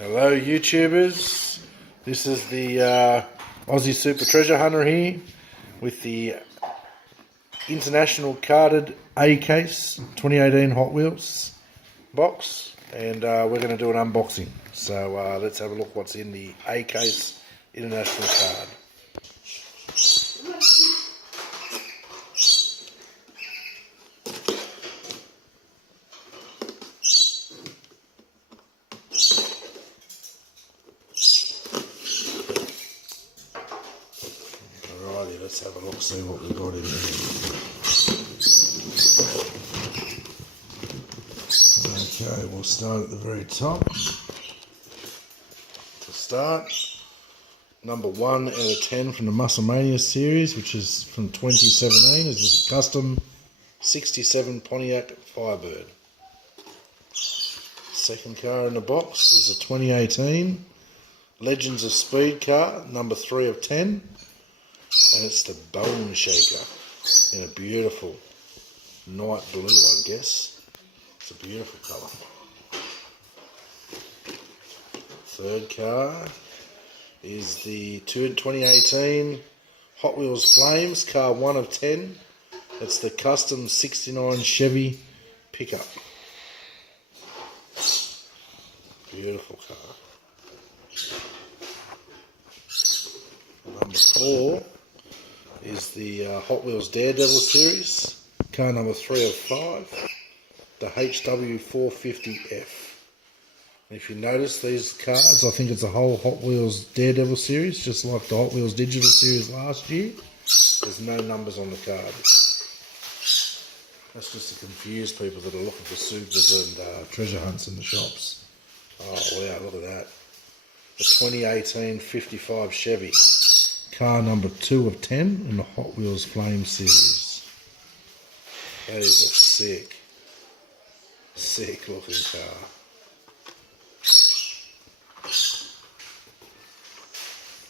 Hello YouTubers, this is the Aussie Super Treasure Hunter here with the International Carded A Case 2018 Hot Wheels box, and we're going to do an unboxing. So let's have a look what's in the A Case International card. Alrighty, let's have a look, see what we've got in here. Okay, we'll start at the very top. To start, number 1 out of 10 from the Musclemania series, which is from 2017, is the custom 67 Pontiac Firebird. Second car in the box is a 2018 Legends of Speed car, number 3 of 10, and it's the Bone Shaker in a beautiful night blue, I guess. It's a beautiful colour. Third car is the 2018 Hot Wheels Flames, car 1 of 10. It's the custom 69 Chevy pickup. Beautiful car. Number 4 is the Hot Wheels Daredevil series, car number 3 of 5, the HW450F. And if you notice these cars, I think it's a whole Hot Wheels Daredevil series, just like the Hot Wheels Digital series last year. There's no numbers on the card. That's just to confuse people that are looking for supers and treasure hunts in the shops. Oh wow, look at that. The 2018 55 Chevy, car number 2 of 10 in the Hot Wheels Flame series. That is a sick looking car.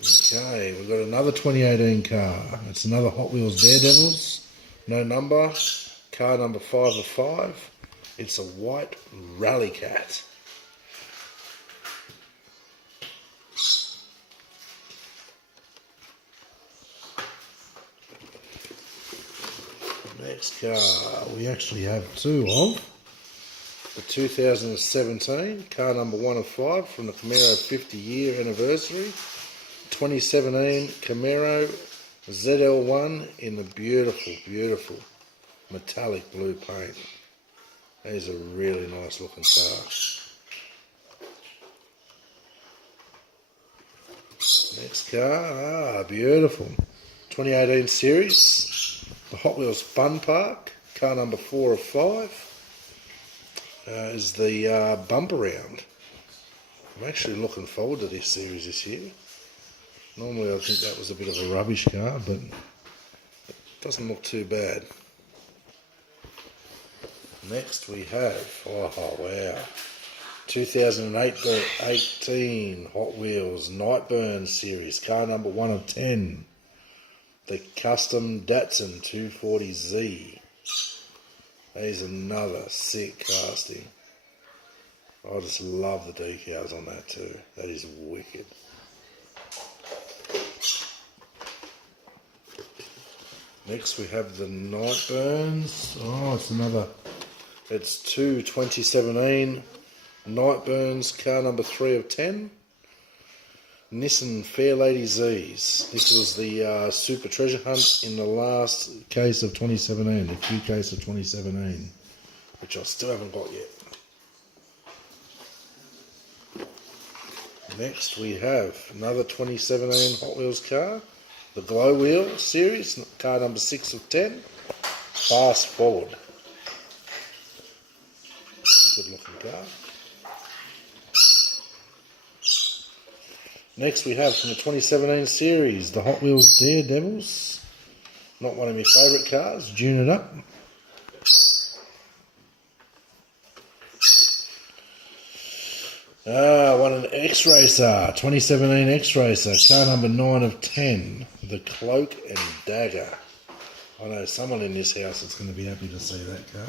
Okay, we've got another 2018 car. It's another Hot Wheels Daredevils, no number, car number 5 of 5. It's a white Rally Cat. Next car, we actually have 2 of. The 2017, car number 1 of 5 from the Camaro 50-year anniversary. 2017 Camaro ZL1 in the beautiful metallic blue paint. That is a really nice looking car. Next car, beautiful. 2018 series, the Hot Wheels Fun Park, car number 4 of 5. Is the bumper round. I'm actually looking forward to this series this year. Normally I think that was a bit of a rubbish car, but it doesn't look too bad. Next we have, oh wow, 2018 Hot Wheels Nightburn series, car number 1 of 10. The custom Datsun 240Z. That is another sick casting. I just love the decals on that too. That is wicked. Next we have the Nightburns. Oh, it's 2 2017 Nightburns, car number 3 of 10. Nissan Fairlady Z's. This was the Super Treasure Hunt in the last case of 2017, the Q case of 2017, which I still haven't got yet. Next we have another 2017 Hot Wheels car, the Glow Wheel series, car number 6 of 10, Fast Forward. Good looking car. Next we have from the 2017 series, the Hot Wheels Daredevils. Not one of my favourite cars, Tune It Up. One an X-Racer, 2017 X-Racer, car number 9 of 10, the Cloak and Dagger. I know someone in this house that's going to be happy to see that car.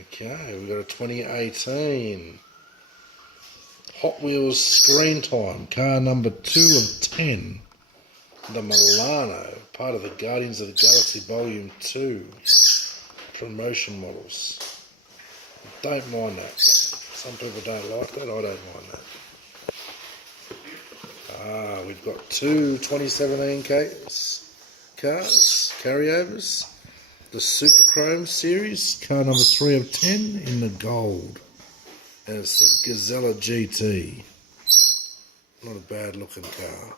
Okay, we've got a 2018 Hot Wheels Screen Time, car number 2 of 10. The Milano, part of the Guardians of the Galaxy Volume 2 promotion models. Don't mind that. Some people don't like that, I don't mind that. We've got two 2017 cars, carryovers. The Super Chrome series, car number 3 of 10 in the gold. And it's the Gazella GT. Not a bad looking car.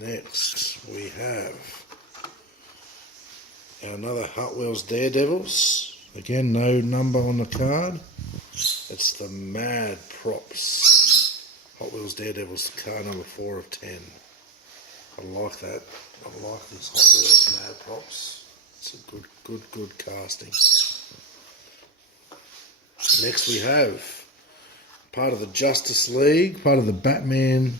Next we have another Hot Wheels Daredevils. Again, no number on the card. It's the Mad Props. Hot Wheels Daredevils, car number 4 of 10. I like that. I like these Hot Wheels Mad Props. It's a good casting. Next we have part of the Justice League, part of the Batman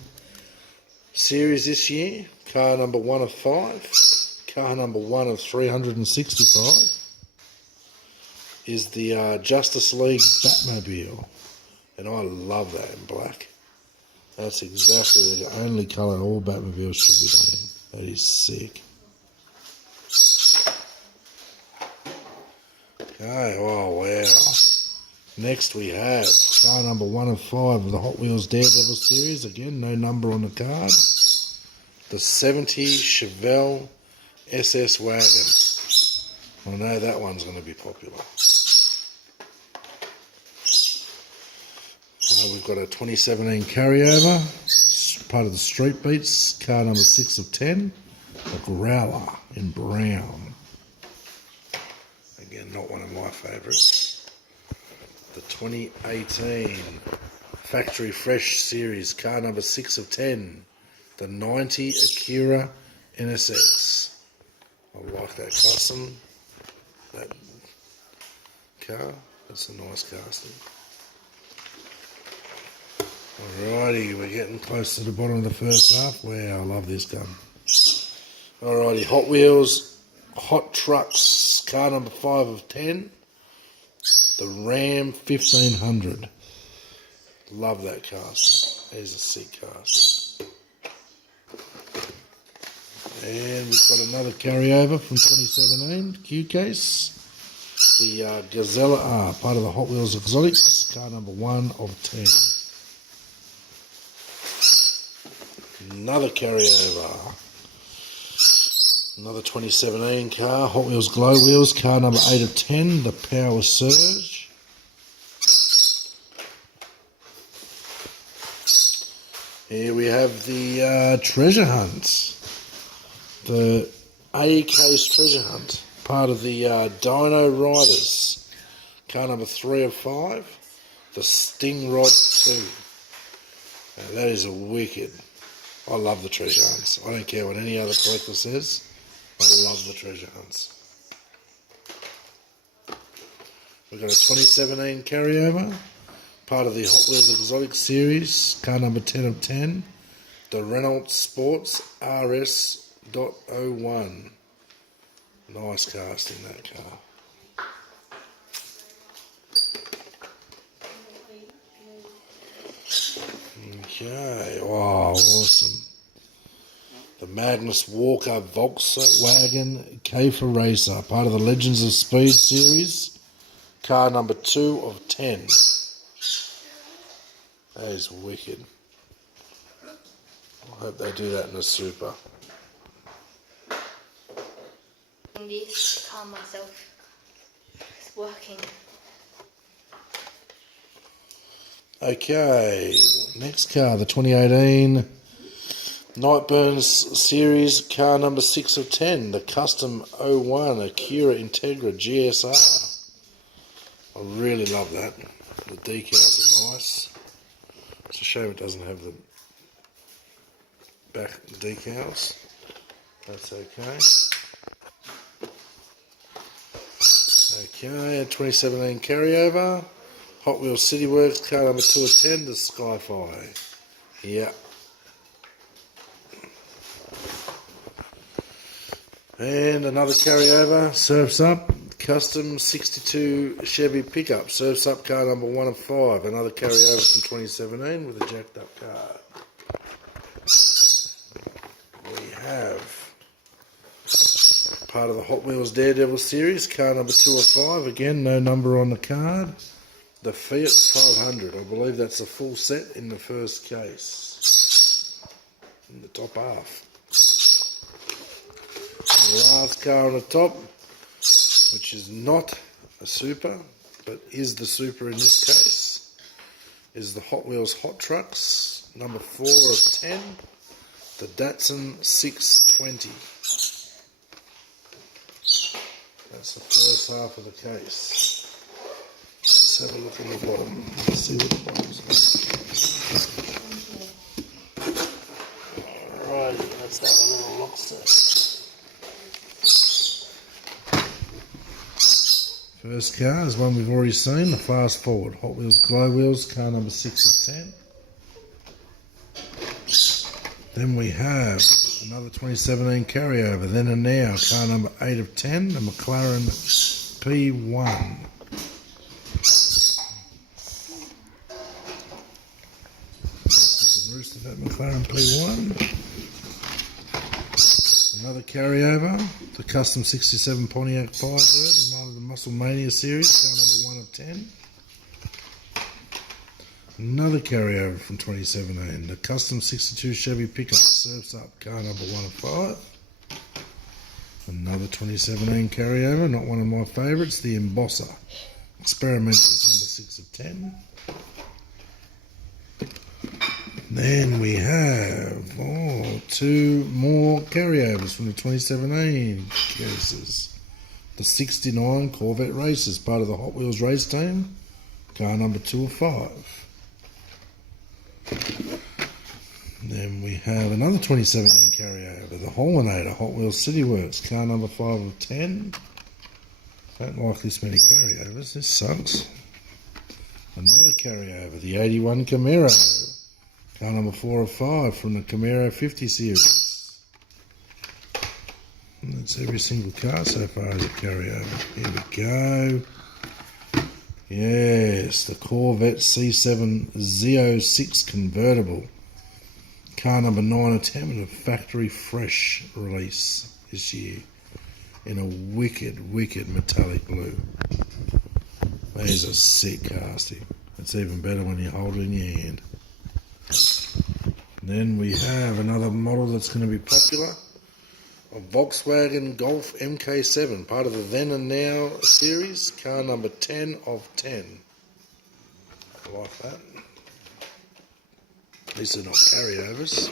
series this year. Car number 1 of 5. Car number 1 of 365 is the Justice League Batmobile. And I love that in black. That's exactly the only colour all Batmobiles should be done in. That is sick. Okay, oh wow. Next we have car number 1 of 5 of the Hot Wheels Daredevil series. Again, no number on the card. The 70 Chevelle SS Wagon. I know that one's going to be popular. We've got a 2017 carryover, part of the Street Beats, car number 6 of 10, the Growler in brown. Again, not one of my favourites. The 2018 Factory Fresh series, car number 6 of 10, the 90 Acura NSX. I like that custom, that car. That's a nice casting. Alrighty, we're getting close to the bottom of the first half. Wow, I love this gun. Alrighty, Hot Wheels Hot Trucks, car number 5 of 10. The Ram 1500. Love that casting. There's a sick casting. And we've got another carryover from 2017, Q case. The Gazella R, part of the Hot Wheels Exotics, car number 1 of 10. Another carryover. Another 2017 car, Hot Wheels Glow Wheels, car number 8 of 10, the Power Surge. Here we have the Treasure Hunt. The A Coast Treasure Hunt, part of the Dino Riders, car number 3 of 5, the Stingrod 2. Now that is a wicked. I love the treasure hunts. I don't care what any other collector says. I love the treasure hunts. We've got a 2017 carryover, part of the Hot Wheels Exotic series, car number 10 of 10, the Renault Sports RS.01. Nice casting, that car. Okay, wow, awesome. The Magnus Walker Volkswagen Käfer Racer, part of the Legends of Speed series, car number 2 of 10. That is wicked. I hope they do that in a Super. This car myself. It's working. Okay, next car, the 2018 Nightburns series, car number 6 of 10, the Custom 01 Acura Integra GSR. I really love that. The decals are nice. It's a shame it doesn't have the back decals. That's okay. Okay, a 2017 carryover. Hot Wheels City Works, car number 2 of 10, the Skyfire. Yeah. And another carryover, surfs up, custom 62 Chevy pickup, surfs up car number 1 of 5, another carryover from 2017 with a jacked up car. We have part of the Hot Wheels Daredevil series, car number 2 of 5, again no number on the card, the Fiat 500, I believe that's a full set in the first case, in the top half. The last car on the top, which is not a Super, but is the Super in this case, is the Hot Wheels Hot Trucks, number 4 of 10, the Datsun 620. That's the first half of the case. Let's have a look in the bottom. Let's see what the bottom's like. Alright, let's have a little look set. First car is one we've already seen, the Fast Forward Hot Wheels Glow Wheels, car number 6 of 10. Then we have another 2017 carryover, Then and Now, car number 8 of 10, the McLaren P1. The roost of that McLaren P1. Another carryover, the custom 67 Pontiac Firebird, part of the Muscle Mania series, car number 1 of 10. Another carryover from 2017, the custom 62 Chevy pickup, surfs up, car number 1 of 5. Another 2017 carryover, not one of my favourites, the Embosser, Experimenters, number 6 of 10. Then we have 2 more carryovers from the 2017 cases. The 69 Corvette Racers, part of the Hot Wheels race team, car number 2 of 5. Then we have another 2017 carryover, the Hollinator Hot Wheels City Works, car number 5 of 10. Don't like this many carryovers, this sucks. Another carryover, the 81 Camaro, car number 4 of 5 from the Camaro 50 series. And that's every single car so far as a carryover. Here we go. Yes, the Corvette C7 Z06 convertible. Car number 9 of 10 in a factory fresh release this year in a wicked, wicked metallic blue. That is a sick casting. It's even better when you hold it in your hand. Then we have another model that's going to be popular, a Volkswagen Golf MK7, part of the Then and Now series, car number 10 of 10. I like that. These are not carryovers.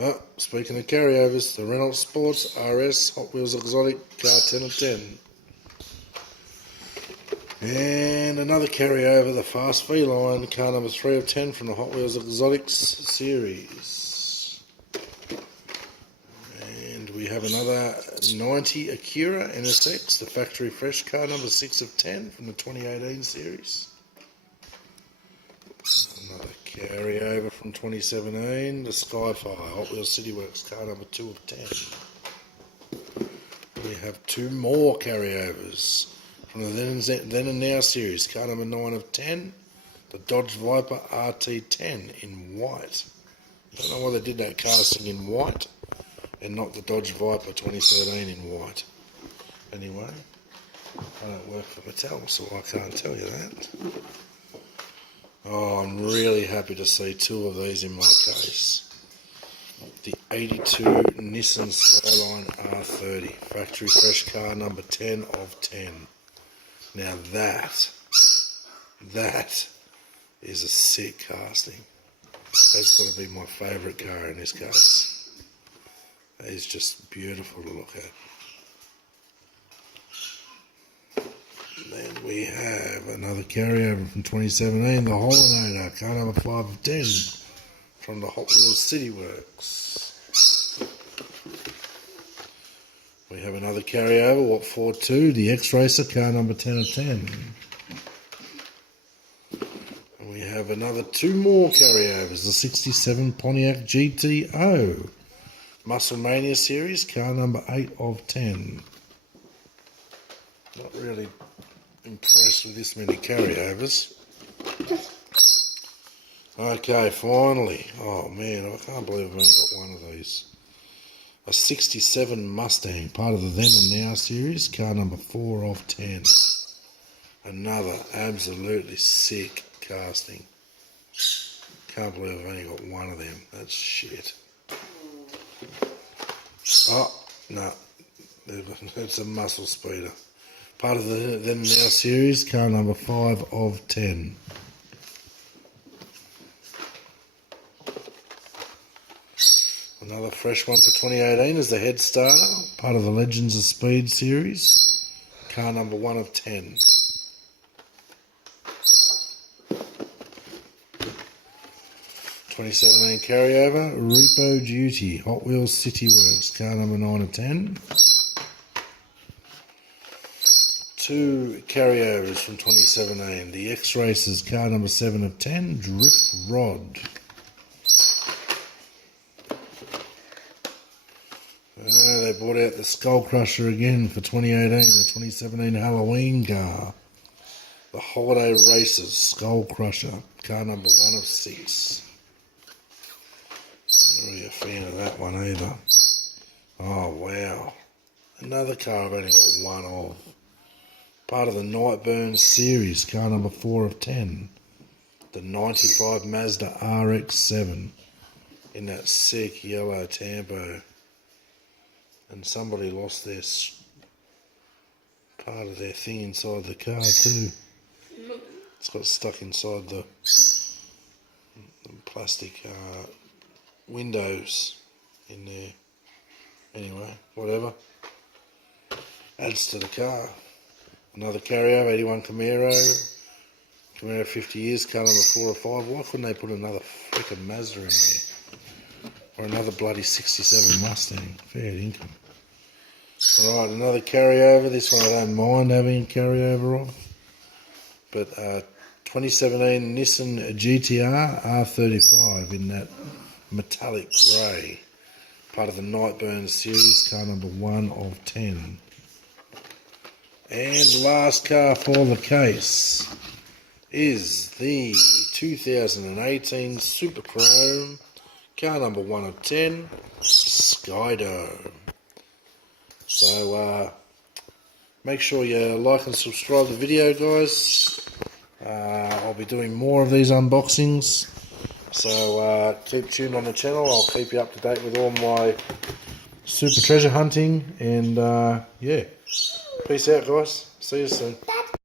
Oh, speaking of carryovers, the Renault Sports RS Hot Wheels Exotic, car 10 of 10. And another carryover, the Fast Feline, car number 3 of 10 from the Hot Wheels Exotics series. And we have another 90 Acura NSX, the factory fresh, car number 6 of 10 from the 2018 series. Another carryover from 2017, the Skyfire Hot Wheels City Works, car number 2 of 10. We have 2 more carryovers from the Then and Now series, car number 9 of 10, the Dodge Viper RT10 in white. I don't know why they did that casting in white and not the Dodge Viper 2013 in white. Anyway, I don't work for Mattel, so I can't tell you that. Oh, I'm really happy to see 2 of these in my case. The 82 Nissan Skyline R30, factory fresh, car number 10 of 10. Now that is a sick casting. That's got to be my favourite car in this case. That is just beautiful to look at. Then we have another carryover from 2017, the Hollinator, car number 5 of 10 from the Hot Wheels City Works. We have another carryover, what, 4-2, the X-Racer, car number 10 of 10. And we have another 2 more carryovers, the 67 Pontiac GTO, Muscle Mania series, car number 8 of 10. Not really impressed with this many carryovers. Okay, finally. Oh man, I can't believe I've only got one of these. A 67 Mustang, part of the Then and Now series, car number 4 of 10. Another absolutely sick casting. Can't believe I've only got one of them. That's shit. Oh, no. It's a muscle speeder. Part of the Then and Now series, car number 5 of 10. Another fresh one for 2018 is the Head Starter, part of the Legends of Speed series, car number 1 of 10. (2017) carryover, Repo Duty, Hot Wheels City Works, car number 9 of 10. 2 carryovers from 2017, the X-Racers, car number 7 of 10, Drift Rod. They brought out the Skull Crusher again for 2018, the 2017 Halloween car. The Holiday Racers Skull Crusher, car number 1 of 6. Not really a fan of that one either. Oh wow. Another car I've only got one of. Part of the Nightburn series, car number 4 of 10. The 95 Mazda RX-7 in that sick yellow Tampo. And somebody lost their part of their thing inside the car too. It's got stuck inside the plastic windows in there. Anyway, whatever. Adds to the car. Another carryover, 81 Camaro. Camaro 50 years, car number 4 or 5. Why couldn't they put another freaking Mazda in there? Or another bloody 67 Mustang. Fair income. Alright, another carryover. This one I don't mind having a carryover of. But 2017 Nissan GTR R35 in that metallic grey. Part of the Nightburn series, car number 1 of 10. And last car for the case is the 2018 Super Chrome, car number 1 of 10, Skydome. So make sure you like and subscribe to the video, guys. I'll be doing more of these unboxings, so keep tuned on the channel. I'll keep you up to date with all my super treasure hunting, and yeah, peace out, guys. See you soon.